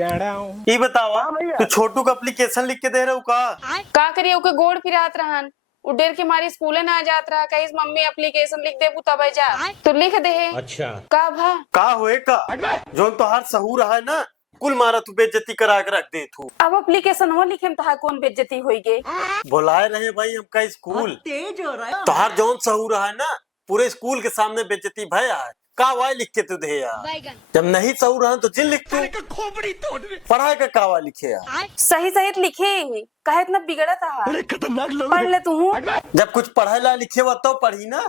ये बतावा तू छोटू का एप्लीकेशन लिख के दे रहे हो का करिए ओके गोड़ फिरात रहन उडेर के मारी स्कूले ना जात रहा कहीं मम्मी एप्लीकेशन लिख देबू तब जा तो लिख दे। अच्छा का होए का जो तो हर सहूर है ना कुल मारा तू बेइज्जती करा के रख दे तू। अब एप्लीकेशन हो लिखे तो कौन बेइज्जती होई गे। बुलाए रहे भाई हमका स्कूल तेज हो रहा है। तो हर जौन सहूर है ना पूरे स्कूल के सामने बेइज्जती भया है कावा लिख के तू दे यार। जब नहीं सहूर है तो जिन लिख तू पढ़ाई का कावा लिखे यार। सही सही लिखे कहे इतना बिगड़ा था खतरनाक लोग पढ़ ले तू। जब कुछ पढ़ाई ला लिखे हुआ तो पढ़ी ना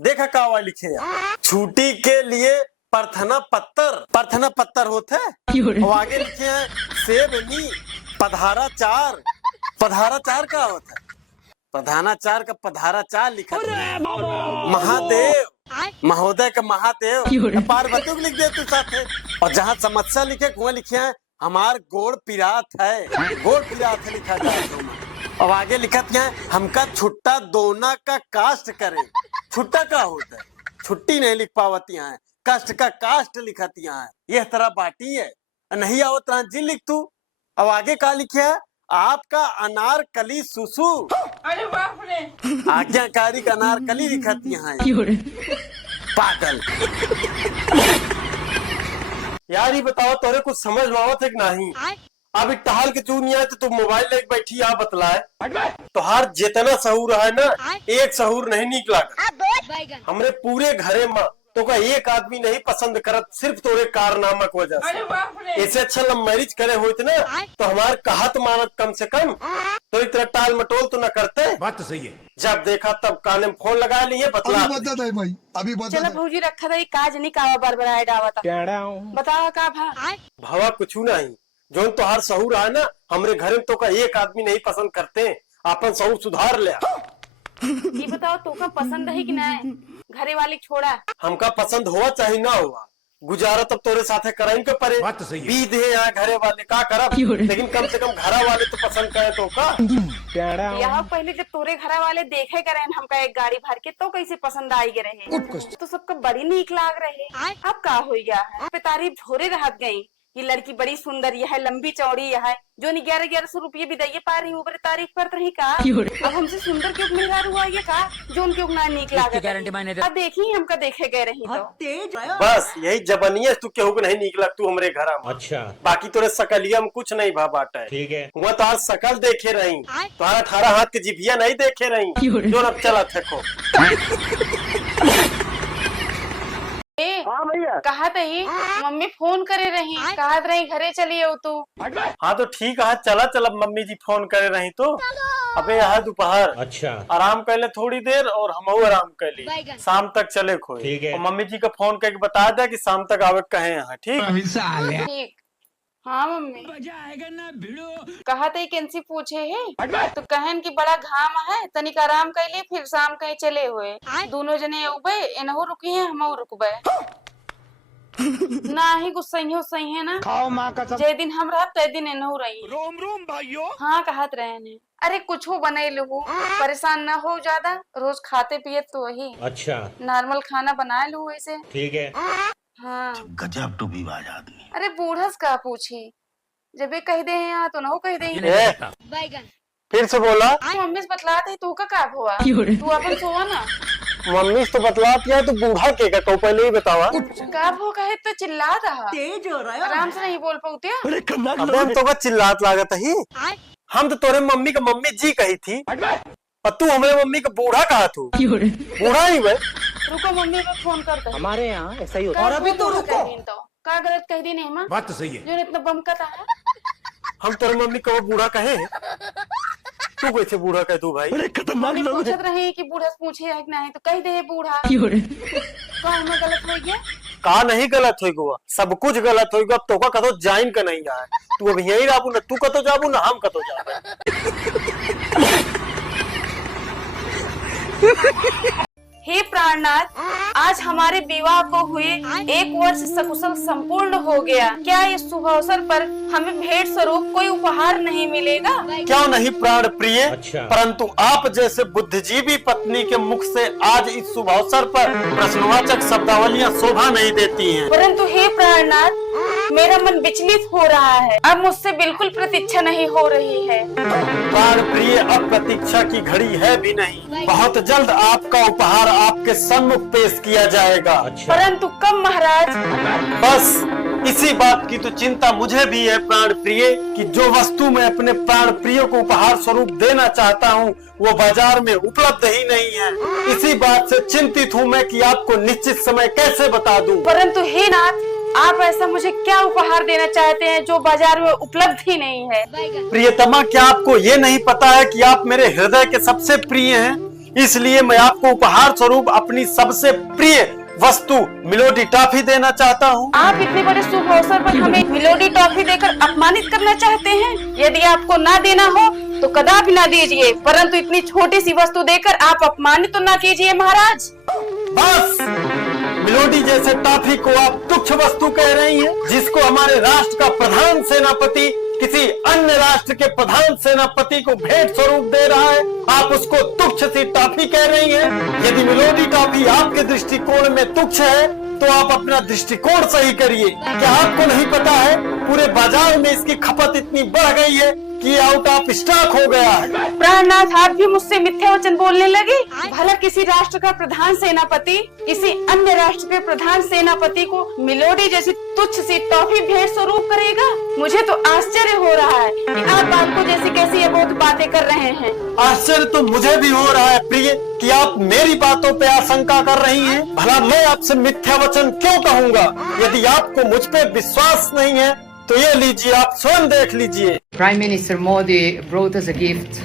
देखा कावा लिखे यार। छुट्टी के लिए प्रार्थना पत्तर होते और आगे लिखे हैं सेब नी पधारा चार का होता है पधाना चार का पधारा चार लिखा महादेव महोदय का महादेव पार्वती को लिख दे तू साथ है। और जहाँ समस्या लिखे वहाँ लिखे हैं हमार गोड़ पिरात है लिखा जाए। और आगे लिखा है हमका छुट्टा दोना का कास्ट करे। छुट्टा का होता है छुट्टी नहीं लिख पावती है कष्ट का कास्ट लिखती है यह तरह बाटी है नहीं आओ जिन लिख तू। अब आगे का लिखे है आपका अनारकली सुसु आज्ञाकारी का अनारकली लिखती है पागल। यार ये बताओ तोरे कुछ समझ में आवत है कि नहीं। अब टहल के चू नहीं आए तो तू मोबाइल लेके बैठी आ बतलाए तो हर जितना सहूर है ना एक सहूर नहीं निकला हमरे पूरे घरे में तो का एक आदमी नहीं पसंद करत सिर्फ तोरे कारनामा की वजह से। ऐसे अच्छा लव मैरिज करे होते ना तो हमार कहत मानत कम से कम तो इतना टाल मटोल तो न करते। बात तो सही है। जब देखा तब काने में फोन लगा लिए बतला चलो भौजी रखा था काज नहीं कावा बरबराए डावा था बताओ का भवा कुछ नहीं जो तो हर सहूर है ना हमरे घर में तो का एक आदमी नहीं पसंद करते अपन सहूर सुधार ले। ये बताओ तो का पसंद है कि नहीं घरे वाले छोड़ा हमका पसंद हुआ चाहे ना हुआ गुजारा तब तोरे साथे कराइन के परे बीत है यहाँ घरे वाले का करब लेकिन कम से कम घरा वाले तो पसंद करे तो का यहाँ पहले जब तोरे घरा वाले देखे करे हमका एक गाड़ी भर के तो कैसे पसंद आई गए रहे तो सबका बड़ी नीक लाग रहे। अब का हो गया है तारीफ झोरे रहत गई ये लड़की बड़ी सुंदर यह है लंबी चौड़ी यह है जो 1100 रुपये भी दे पा रही ऊपर तारीफ कर रही का। अब हमसे सुंदर क्यों मिला हुआ ये का जो उनके उतना नीक लागत अब देखी हमका देखे गए रही तो तेज बस यही जबनिया तू केहू को नहीं निकला तू हमरे घर में। अच्छा बाकी तोरे सकलिया में कुछ नहीं भा बाटा है ठीक है वहाँ तो आज सकल देखे रही तुम्हारा 18 हाथ के जिभिया नहीं देखे रही जो अब चला थको। हाँ भैया कहा ही मम्मी फोन करे रही कहा रही घरे चली हो तू। हाँ तो ठीक है चला मम्मी जी फोन करे रही तो अबे यहाँ दोपहर अच्छा आराम कर ले थोड़ी देर और हम आराम कर ली शाम तक चले खोए ठीक है। और मम्मी जी का फोन करके बता दे कि शाम तक आवे कहे यहाँ ठीक। ठीक हाँ मम्मी कहा थे कैंसी पूछे है तो कहन की बड़ा घाम है तनिक आराम कर लिए फिर शाम कहीं चले हुए दोनों जने उबे इनहो रुकी है हम रुकबे ना ही गुस्सा सही है ना खाओ माँ का जे दिन हम रह ते दिन इनहो रही रोम भाइयों। हाँ कहत रहे ने अरे कुछ हो बने लू परेशान ना हो ज्यादा रोज खाते पिए तो वही अच्छा नॉर्मल खाना बना लू ऐसे ठीक है। हाँ गजब टू विवाद आदमी। अरे बूढ़स का पूछी जब ये कह दे यहाँ तो ना हो कह दे फिर से बोला मम्मी से बतलाते तू का हुआ तू अपन सोवा ना मम्मी से तो बतलाती है तो बूढ़ा के का तो पहले ही बतावा काब हो कहे तो चिल्ला रहा तेज हो रहा है आराम से नहीं बोल पाते अबे हम तो का चिल्लात लागत ही हम तो तोरे मम्मी का मम्मी जी कही थी और तू हमारे मम्मी का बूढ़ा कहा तू बूढ़ा ही मैं रुको मम्मी को फोन कर हमारे यहाँ ऐसा ही होता है। और अभी तो रुको का गलत कह दी नहीं माँ बात तो सही है। जो इतना बम का था हम तेरे मम्मी को बूढ़ा कहे तू कैसे बूढ़ा कह तू भाई खतरनाक लोग पूछत रहे कि बूढ़ा से पूछे है कि नहीं तो कह दे बूढ़ा का हमें गलत हो गया का नहीं गलत हो गया सब कुछ गलत हो गया तो का कतो जाइन का नहीं आए तू अब यही राबू ना तू कतो जाबू ना हम कतो जाबू। हे प्राणनाथ आज हमारे विवाह को हुए 1 वर्ष सकुशल संपूर्ण हो गया क्या इस शुभ अवसर पर हमें भेंट स्वरूप कोई उपहार नहीं मिलेगा। क्यों नहीं प्राण प्रिय अच्छा। परंतु आप जैसे बुद्धिजीवी पत्नी के मुख से आज इस शुभ अवसर पर प्रश्नवाचक शब्दावलियां शोभा नहीं देती हैं। परंतु हे प्राणनाथ मेरा मन विचलित हो रहा है। अब मुझसे बिल्कुल प्रतीक्षा नहीं हो रही है। प्राण प्रिय, अब प्रतीक्षा की घड़ी है भी नहीं। बहुत जल्द आपका उपहार आपके सम्मुख पेश किया जाएगा। परंतु कब महाराज? बस इसी बात की तो चिंता मुझे भी है प्राण प्रिय, कि जो वस्तु मैं अपने प्राण प्रिय को उपहार स्वरूप देना चाहता हूँ वो बाजार में उपलब्ध ही नहीं है। इसी बात से चिंतित हूँ मैं कि आपको निश्चित समय कैसे बता दूं। परंतु हे नाथ, आप ऐसा मुझे क्या उपहार देना चाहते हैं जो बाजार में उपलब्ध ही नहीं है? प्रियतमा, क्या आपको ये नहीं पता है कि आप मेरे हृदय के सबसे प्रिय हैं? इसलिए मैं आपको उपहार स्वरूप अपनी सबसे प्रिय वस्तु मिलोडी टॉफी देना चाहता हूँ। आप इतने बड़े शुभ अवसर पर हमें मिलोडी टॉफी देकर अपमानित करना चाहते हैं? यदि आपको ना देना हो तो कदापि ना दीजिए, परंतु इतनी छोटी सी वस्तु देकर आप अपमानित तो ना कीजिए महाराज। बस मिलोडी जैसे टॉफी को आप तुच्छ वस्तु कह रही हैं, जिसको हमारे राष्ट्र का प्रधान सेनापति किसी अन्य राष्ट्र के प्रधान सेनापति को भेंट स्वरूप दे रहा है, आप उसको तुच्छ सी टॉफी कह रही हैं। यदि मिलोडी टॉफी आपके दृष्टिकोण में तुच्छ है तो आप अपना दृष्टिकोण सही करिए। क्या आपको नहीं पता है पूरे बाजार में इसकी खपत इतनी बढ़ गई है कि आउट ऑफ स्टॉक हो गया है। प्राणनाथ, आप भी मुझसे मिथ्या वचन बोलने लगे। भला किसी राष्ट्र का प्रधान सेनापति किसी अन्य राष्ट्र के प्रधान सेनापति को मिलोडी जैसी तुच्छ सी टॉफी भेंट स्वरूप करेगा? मुझे तो आश्चर्य हो रहा है कि आप आपको जैसी कैसी अबोध बातें कर रहे हैं। आश्चर्य तो मुझे भी हो रहा है प्रिय कि आप मेरी बातों पे आशंका कर रही हैं। भला मैं आपसे मिथ्या वचन क्यों कहूँगा? यदि आपको मुझ पे विश्वास नहीं है तो ये लीजिए, आप स्वयं देख लीजिए। Prime Minister Modi brought us a gift,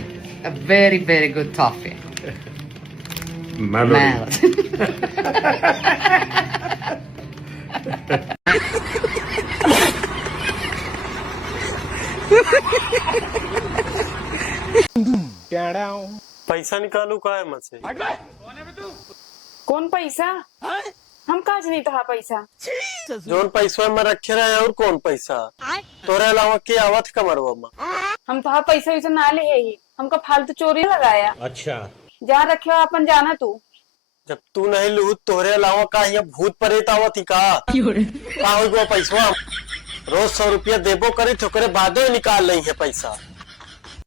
a very, very good toffee. Mallory. पैसा निकालू का है मुझसे? कौन पैसा? हम काज नहीं तो पैसा जोन पैसा में रखे रहे और कौन पैसा तोरे अलावा के आवत कमरवा में? हम तो पैसा वैसा ना ले ही, हमका फालतू चोरी लगाया। अच्छा, जहाँ रखे हो अपन जाना तू। जब तू नहीं लू तोरे अलावा का यहाँ भूत प्रेत आवत ही का हो पैसा? रोज 100 रुपया देबो करे तो बादो निकाल रही है पैसा।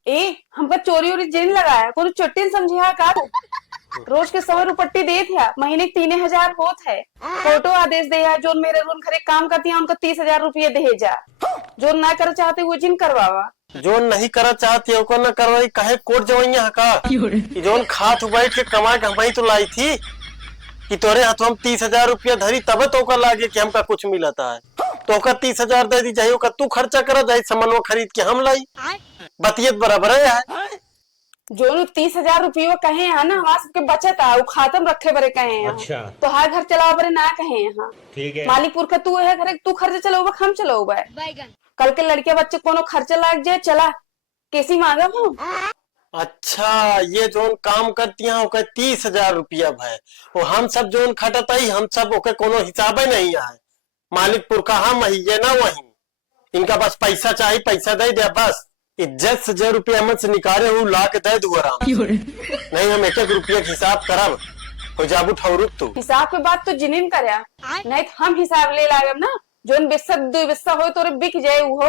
ए, हमका चोरी उरी जिन लगाया, कोनो चट्टीन समझे हा का? रोज के 100 रुपट्टी दे थिया, महीने 3000 होत है। फोटो आदेश दे है, जो मेरे रूम घरे काम करती है उनका 30,000 रुपये दे जा। जो ना कर चाहते वो जिन करवावा। जो नहीं करा चाहती है न करवाई, कहे कोर्ट जवैया का जोन खात बैठ के कमा के हमारी तो लाई थी कि तोरे हाथ हम 30,000 रुपया धरी तब तो लागे कि हमका कुछ मिलता है। तो 30,000 दे दी जाये, तू खर्चा करा जाये सामान खरीद के हम लाई। बतियत बराबर है। जो 30,000 रुपये कहे है ना, हमारे सबके बचत है, वो खातम रखे बरे कहे हैं। अच्छा, तो हर घर चलाओ बरे ना कहे यहाँ। ठीक है। मालिकपुर का तू है घर, तू खर्चा चलाओ हम चलाओ। कल के लड़के बच्चे कोनो खर्चा लाग जाए, चला कैसी मांगा हूँ। अच्छा, ये जोन काम करती है 30,000 रुपया भाई, वो हम सब जोन खटता ही हम सब ओके कोनो हिसाब नहीं है। मालिकपुर का हम वही ये ना वही, इनका बस पैसा चाहिए, पैसा दे दे बस। इज्जत से 1 रुपया हम से निकाले हूँ ला के दे दू आराम। नहीं हम 1-1 रुपया हिसाब करब हो जाबू ठौरुक तू। हिसाब के बात तो जिनिन करे, नहीं तो हम हिसाब ले लागब ना। जोन बिस्सा 2 बिस्सा हो तो बिक जाये वो।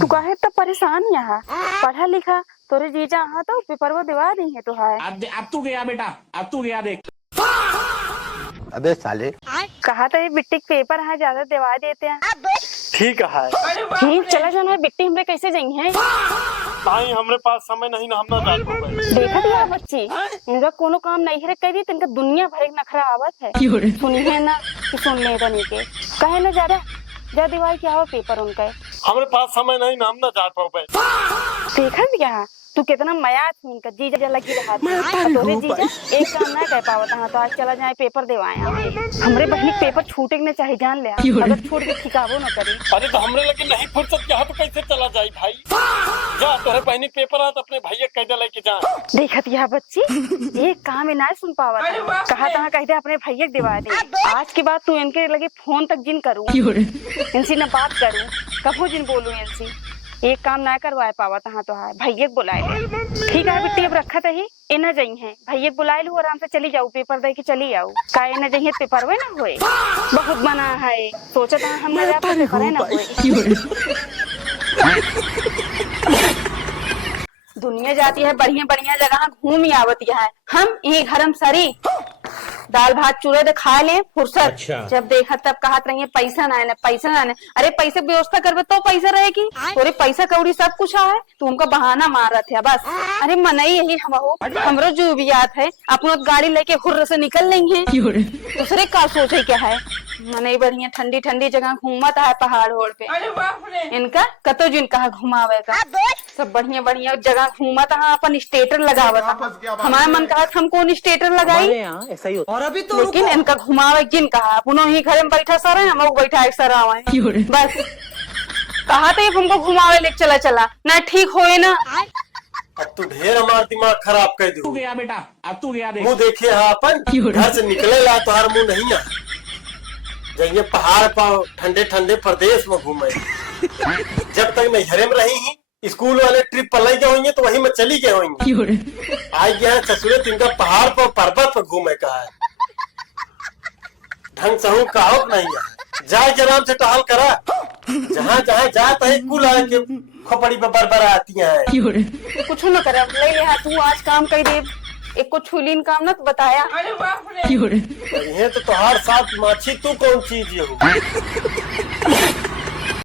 तू काहे इतना परेशान यहाँ? पढ़ा लिखा तोरे जीजा हाँ तो पेपर वो दिवा दी है तुहार। अब तू गया बेटा, अब तू गया देख। अबे साले, कहा था ये बिट्टी पेपर है, ज्यादा दिवा देते हैं। ठीक है, ठीक चला जाना है बिट्टी, हमरे कैसे जाई है? नहीं हमरे पास समय नहीं ना, हम ना जान पाएंगे। देखा दिया बच्ची, इनका कोनो काम नहीं है कह दी, इनका दुनिया भर एक नखरा आवत है। सुनी है ना कि सुन ले तनी के कहे ना ज्यादा जा दिवाई क्या हो पेपर उनका। हमरे पास समय नहीं ना, हम ना जान पाओगे। देखा दिया तू कितना मया थी, इनका जीजा लगी रहा था। तोरे जीजा एक काम ना कह पावत हाँ, तो आज चला जाए पेपर देवाए। हमरे बहनी पेपर छूटे के चाहिए जान ले, अगर छूट के ठिकाबो न करे। अरे तो हमरे लगे नहीं फुर्सत क्या तो कैसे चला जाए भाई? जा तोरे बहनी पेपर आ तो अपने भैया कह दे लेके जा। देखत यह बच्ची एक काम ही ना सुन पावत, कहा तहा कह दे अपने भैया दिवा दे। आज के बाद तू इनके लगे फोन तक जिन करूँ, इनसे न बात करूँ, कभो जिन बोलूँ इनसे। एक काम ना करवाए पावा तहाँ तो है भैया बुलाए ठीक है बिट्टी अब रखा ही इना जाई है भैया बुलाए लू आराम से चली जाऊ पेपर दे के चली जाऊ का इना जाइए पेपर वे ना होए बहुत बना है सोचा था हम पेपर है ना होए दुनिया जाती है बढ़िया बढ़िया जगह घूम ही आवती है हम यही घरम सरी दाल भात चूरे दे खा ले फुर्सत जब देखा तब कहत रही पैसा ना है पैसा ना है अरे पैसे व्यवस्था करवे तो पैसा रहेगी थोड़े पैसा कौड़ी सब कुछ है तू हमको बहाना मार रहे थे बस अरे मनई यही हम हो हमरो जो भी याद है अपनो गाड़ी लेके हुर्र से निकल लेंगे दूसरे का सोचे क्या है मनई बढ़िया ठंडी ठंडी जगह घूमत है पहाड़ होड़ पे इनका कतो जिन कहा घुमावे का सब बढ़िया बढ़िया जगह घूमत है अपन स्टेटर लगावत हमारा मन कहा हम कौन स्टेटर लगाई ऐसा ही होता। और अभी तो लेकिन इनका घुमावे जिन कहा पुनः ही घर में बैठा सर है हम बैठा एक सर आवे बस कहा तो हमको घुमावे ले चला चला ना ठीक होए ना अब तू ढेर हमारा दिमाग खराब कर तू दू गया बेटा अब तू गया देख मुँह देखे हाँ अपन घर से निकले ला तो हर मुँह नहीं आ जाइए पहाड़ पर ठंडे ठंडे प्रदेश में घूमे जब तक मैं घर में रही ही स्कूल वाले ट्रिप पर ले गए होंगे तो वहीं में चली गए होंगे आज गया ससुरे तिनका पहाड़ पर पर्वत पर घूमे का है ढंग से हूँ कहो नहीं है जाए के आराम से टहल करा जहाँ जहाँ जाता है कुल आके खोपड़ी पे बरबर आती है कुछ न करे ले ले तू आज काम कर दे एक को छुलीन काम ना तो बताया ये तो तुम्हार साथ माछी तू कौन चीज हो